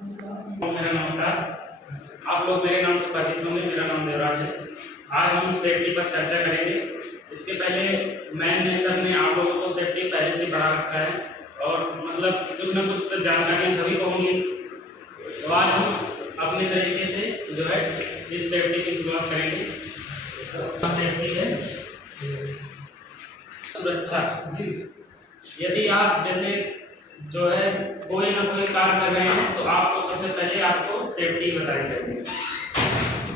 मेरा नमस्कार। आप लोग मेरे नाम से परिचित होंगे। मेरा नाम देवराज है। आज हम सेफ्टी पर चर्चा करेंगे। इसके पहले मैम सर ने आप लोगों को सेफ्टी पहले से बढ़ा रखा है और मतलब कुछ ना कुछ जानकारियाँ सभी को होंगी। तो आज हम अपने तरीके से जो है इस सेफ्टी की शुरुआत करेंगे। सेफ्टी है सुरक्षा। यदि आप जैसे जो है कोई ना कोई कार्य कर रहे हैं तो आपको सबसे पहले आपको सेफ्टी बताई जाएगी।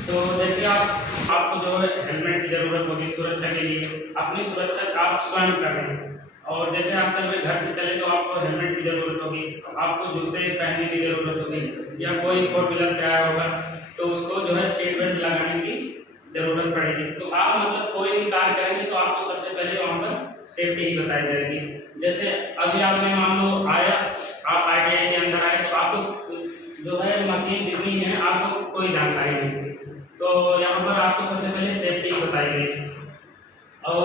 तो जैसे आपको जो है हेलमेट की जरूरत होगी सुरक्षा के लिए। अपनी सुरक्षा आप स्वयं कर रहे हैं और जैसे आप चल रहे घर से चले तो आपको हेलमेट की जरूरत होगी, आपको जूते पहनने की जरूरत होगी, या कोई फोर व्हीलर से आया होगा तो उसको जो है सीट बेल्ट लगाने की जरूरत पड़ेगी। तो आप मतलब कोई भी कार्य करेंगे तो आपको सबसे पहले वहाँ पर सेफ्टी ही बताई जाएगी। जैसे अभी आपने मान लो आया, आप ITI के अंदर आए तो आपको जो है मशीन जितनी है आपको कोई जानकारी नहीं, तो यहाँ पर आपको सबसे पहले सेफ्टी बताई गई। और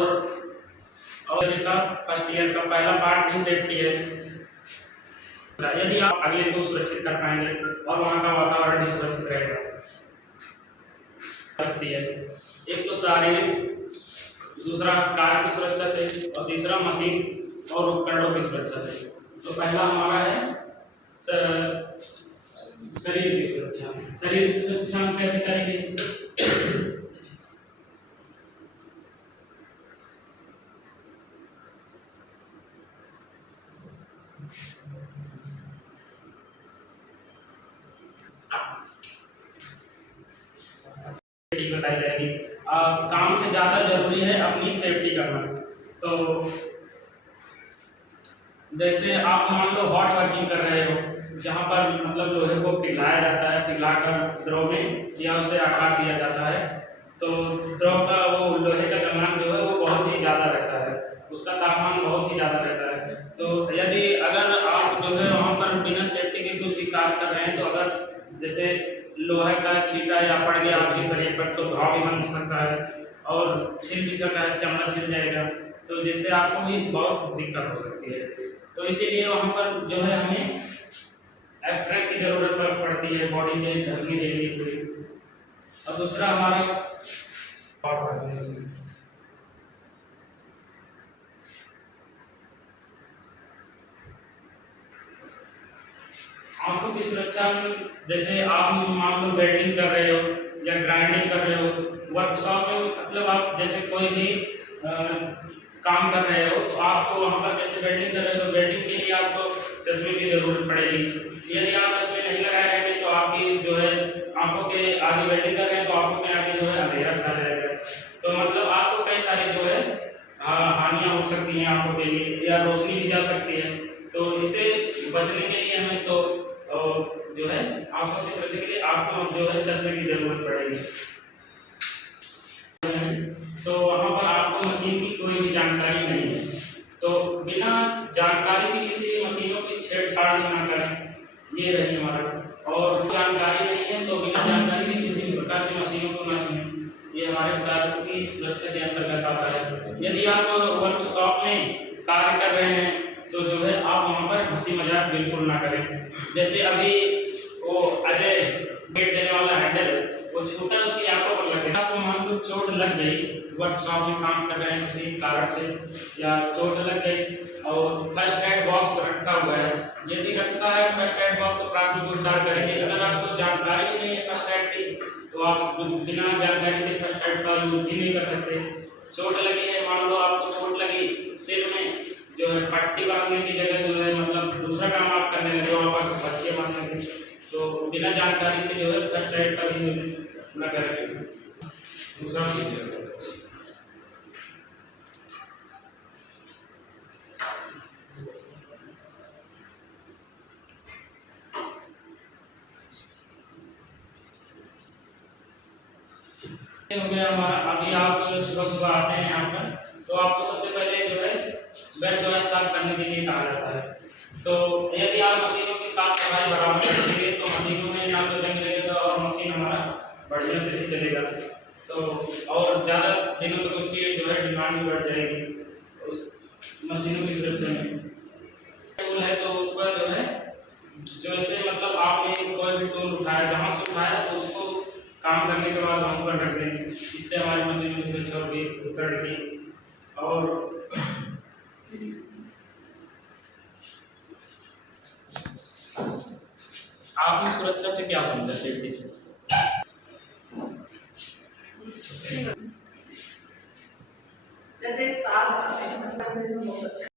का फर्स्ट ईयर का पहला पार्ट भी सेफ्टी है। यदि आप अगले को सुरक्षित कर पाएंगे और वहाँ का वातावरण भी सुरक्षित रहेगा। एक तो शारीरिक, दूसरा कार्य की सुरक्षा से और तीसरा मशीन और उपकरणों की सुरक्षा से। तो पहला हमारा है शरीर की सुरक्षा। शरीर की सुरक्षा हम कैसे करेंगे? बताई जाएगी। काम से ज़्यादा जरूरी है अपनी सेफ्टी करना। तो जैसे आप मान लो हॉट वर्किंग कर रहे हो जहाँ पर मतलब लोहे को पिघलाया जाता है, पिघलाकर द्रव में या उसे आकार दिया जाता है, तो द्रव का वो लोहे का गलनांक जो है वो बहुत ही ज़्यादा रहता है, उसका तापमान बहुत ही ज़्यादा रहता है। तो यदि अगर आप जो है वहाँ पर बिना सेफ्टी के कुछ भी कार्य कर रहे हैं तो अगर जैसे लोहे का छींटा या पड़ गया आपके शरीर पर तो घाव भी बन सकता है और छिल भी सकता है, चमड़ा छिल जाएगा, तो जिससे आपको भी बहुत दिक्कत हो सकती है। तो इसीलिए वहाँ पर जो है हमें एप्रेक की जरूरत पड़ती है बॉडी में ढकने के लिए पूरी। और दूसरा हमारा आंखों की सुरक्षा में जैसे आप मान लो वेल्डिंग कर रहे हो या ग्राइंडिंग कर रहे हो, वर्कशॉप में मतलब आप जैसे कोई भी काम कर रहे हो तो आपको वहाँ पर जैसे वेल्डिंग कर रहे हो तो वेल्डिंग के लिए आपको चश्मे की जरूरत पड़ेगी। यदि आप चश्मे नहीं लगाए रहेंगे तो आपकी जो है आंखों के आगे वेल्डिंग कर रहे हैं तो आंखों के आगे जो है अंधेरा छा जाएगा, तो मतलब आपको कई सारी जो है हानियाँ हो सकती हैं आंखों के लिए, या रोशनी भी जा सकती है। तो इसे बचने के लिए हमें तो जो है आंखों की सुरक्षा के लिए आंखों जो है चश्मे की जरूरत पड़ेगी। तो वहाँ पर आपको मशीन की कोई भी जानकारी नहीं है तो बिना जानकारी की किसी भी मशीनों की छेड़छाड़ ना करें, ये रही हमारा। और जानकारी नहीं है तो बिना जानकारी के किसी भी प्रकार की मशीनों को ना छुएं, ये हमारे कार्य की सुरक्षा के अंतर्गत आता है। यदि आप वर्कशॉप में कार्य कर रहे हैं तो जो है आप वहाँ पर हंसी मजाक बिल्कुल ना करें। जैसे अभी वो अजय पेट देने वाला हैंडल वो छोटा उसकी आंखों पर लगे, आपको मान लो चोट लग गई, वर्कशॉप में काम कर रहे हैं किसी कारण से या चोट लग गई और फर्स्ट एड बॉक्स रखा हुआ है, यदि रखा है फर्स्ट एड बॉक्स तो प्राथमिक उपचार करेंगे। अगर आपको जानकारी भी नहीं है फर्स्ट एड की तो आप बिना जानकारी के फर्स्ट एड का यूज भी नहीं कर सकते। चोट लगी है, मान लो आपको चोट लगी सिर में, जो है पट्टी बांधने की जगह जो है मतलब दूसरा काम आप करने लगे वहाँ पर बच्चे बांधने के, तो बिना जानकारी के जो है फर्स्ट एड का भी यूज न करें। दूसरा हो गया हमारा। अभी आप सुबह सुबह आते हैं यहाँ पर तो आपको सबसे पहले जो है बेड जो है साफ करने के लिए कहा जाता है। तो यदि आप मशीनों की साफ सफाई बराबर रखेंगे तो मशीनों में ना तो जंग लगेगा और मशीन हमारा बढ़िया से भी चलेगा, तो और ज़्यादा दिनों तक उसकी जो है डिमांड भी बढ़ जाएगी उस मशीनों की सुरक्षा में। टूल है तो ऊपर जो है जैसे मतलब आपने भी टूल उठाया, जहाँ से उठाया तो उसको काम करने के बाद वहाँ पर रख दें। इससे हमारी मशीन में सुरक्षा होगी उपकरण की। और आपने सुरक्षा से क्या समझा, सेफ्टी से? जैसे साफ बहुत अच्छा